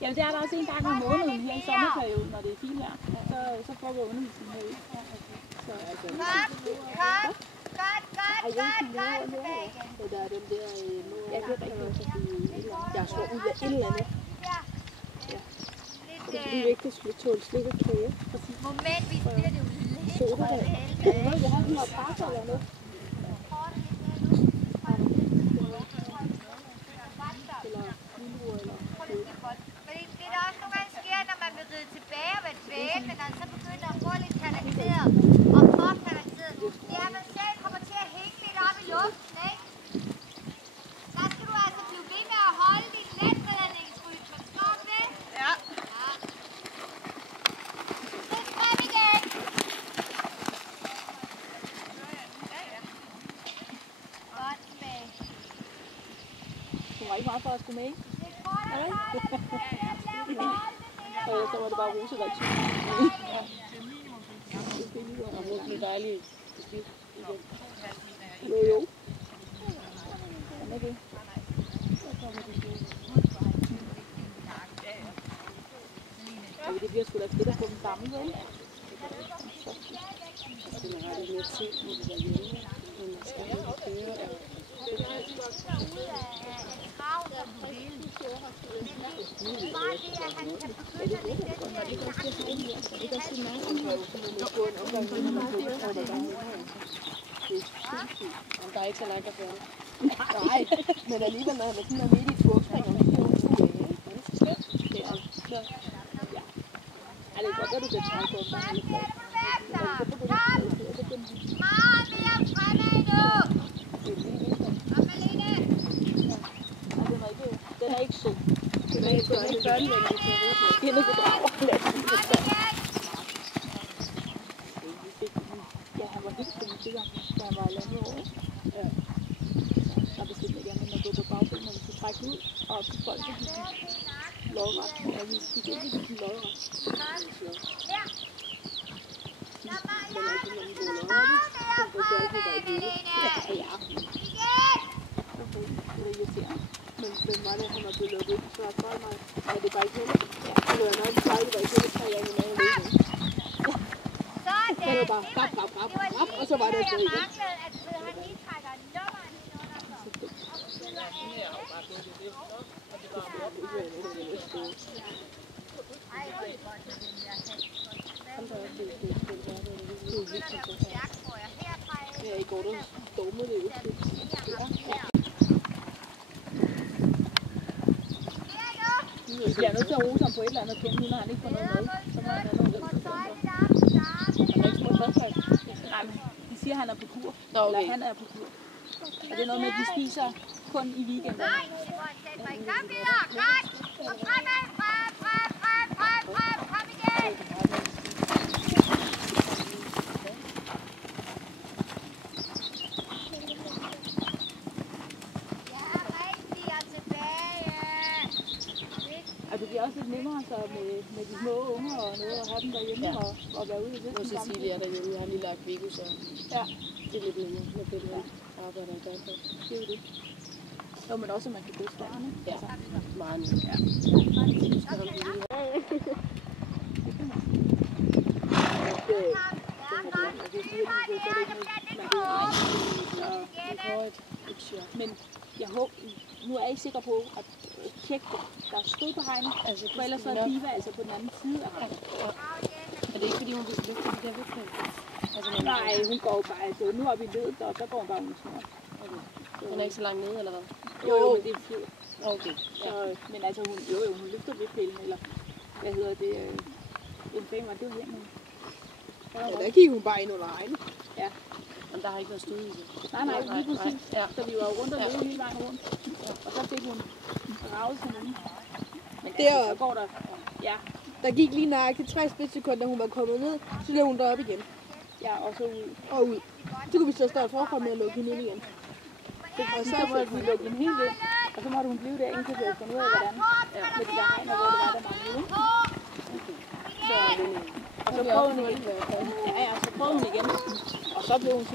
Jamen det er der også en gang om måneden her i sommerperioden, når det er fint vejr. Så foregår undervisningen herude. Så altså... Godt! Der er den der... Ja, det er rigtigt. Jeg slår ud af et eller andet. Det er ikke, det skulle tåle slik og kage. Momentvis bliver det jo lidt soda. Jeg har sådan noget kaffe eller noget. Fordi det der også nogle gange sker, når man vil ride tilbage og være dvæle, men når man så begynder at få lidt kanaliseret og påkanaliseret, det er, at man selv kommer til at hænge lidt op i luften, ikke? Der skal du altså blive ved med at holde dit letredningsrytme. Forstår du det? Ja. Skridt frem igen. Godt tilbage. Hun var ikke meget for at skulle med, ikke? Og så var det bare Rose, der ikke Og hun blev dejlig beskidt igen. Jo. Han er det. Det bliver sgu da fedt at få dem sammen, vel? Så skal man have lidt mere tid, når det er hjemme. Men man skal ikke køre. Der er ikke så langt at gøre det. Nej, men alligevel når han er sådan midt i turspring, og midt i det er så, ja. Ej, det er godt, at du bliver træt på det. Meget mere fremad nu! Kom, Malene! Den er ikke sød. Den er ikke børnevenlig til at rute. Den er bedrager. Ja, han var helt sikker, da han var 1,5 år. Ja. Der bestilte ikke andet, at gå på bagben, når vi skulle trække ud, og op til folk, så gik de lodret. Ja, vi gik ind, så gik de lodret. Men hvem var det, han var blevet lukket ud? Så var det mig. Nej, det er bare ikke heller. Ja, det var nok ikke dejligt, at jeg ikke 3 år med mad og løb. Det var bare rap, og så var det altså igen. Ja, i går der stormede det jo. Vi bliver nødt til at rose ham på et eller andet pind, når han ikke får noget med. Så må han have noget Nej, men de siger, at han er på kur. Okay. Eller han er på kur. Og det er noget med, at de spiser kun i weekenden. Nej, kom videre, godt! Og fremad, frem igen! Og det bliver også lidt nemmere så med de små unger og noget, at have dem derhjemme og være ude i det. Nu så Cecilie er derhjemme, jeg har lige lagt Viggo, så det er lidt nemmere med det, der arbejder i dag. Det er jo det. Jo, men også, at man kan gå stærne. Ja, meget nemmere. Ja. Du skal have det. Men jeg håber, nu er I sikre på at tjekke det. Der er stød på hegnet, altså, for ellers så er Diva altså på den anden side af hegnet. Er det ikke fordi hun vil løfte det der væk? Altså, nej, hun går bare, altså nu har vi løbet, og så går hun bare uden snor. Okay. Hun er ikke så langt nede, eller hvad? Jo, men det er fjord. Okay. Så, men altså hun løfter vipillen, eller hvad hedder det, en fag var det her nu. Ja, der gik hun bare ind under hegnet. Ja. Men der har ikke været stød i det. Nej, lige præcis. Ja. Så vi var rundt og løbe hele vejen rundt. Og så fik hun ravet sådan en. Men der går der, der gik lige nøjagtigt 3 splitsekunder, da hun var kommet ned. Så løb hun derop igen. Ja, og så ud. Og ud. Så kunne vi så starte forfra med at lukke hende ind igen. Og så måtte vi lukke hende helt ind. Og så måtte hun blive der, indtil vi havde fundet ud af, hvordan. Med de der hegn, og hvor det var, der manglede. Så, og så prøvede hun igen. Ja, så prøvede hun igen. Og så blev hun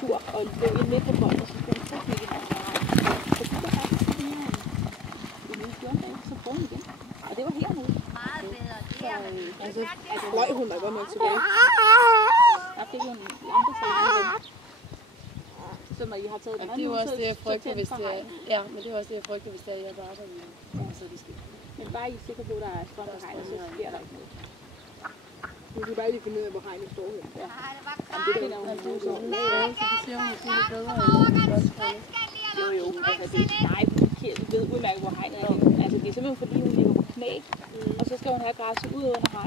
sur og blev ind midt på bolden, og så blev hun fuldstændig igen. Så det var faktisk skolen igen. Og det var hernede. Meget bedre. Det er man. Altså fløj hun da godt nok tilbage. Der fik hun en lampe til igen. Så når I har taget den Det er jo også det, jeg frygter, tænd hvis fra det er. hegnet. Ja, men det er også det, jeg frygter, hvis det er, jeg bare arbejder med. Så er det skidt. Men bare I er sikre på, at der er strøm på hegnet, så sker der ikke noget. Nu skal bare lige finde ud af, hvor hegnet står her. Nej, det var Jamen, det finder hun ud af. Ja, så det ser hun måske lidt bedre end Jo, altså det er nej, vi ved udmærket, hvor hegnet er. Altså det er simpelthen fordi, hun ligger på knæ, og så skal hun have græsset ud under hegnet.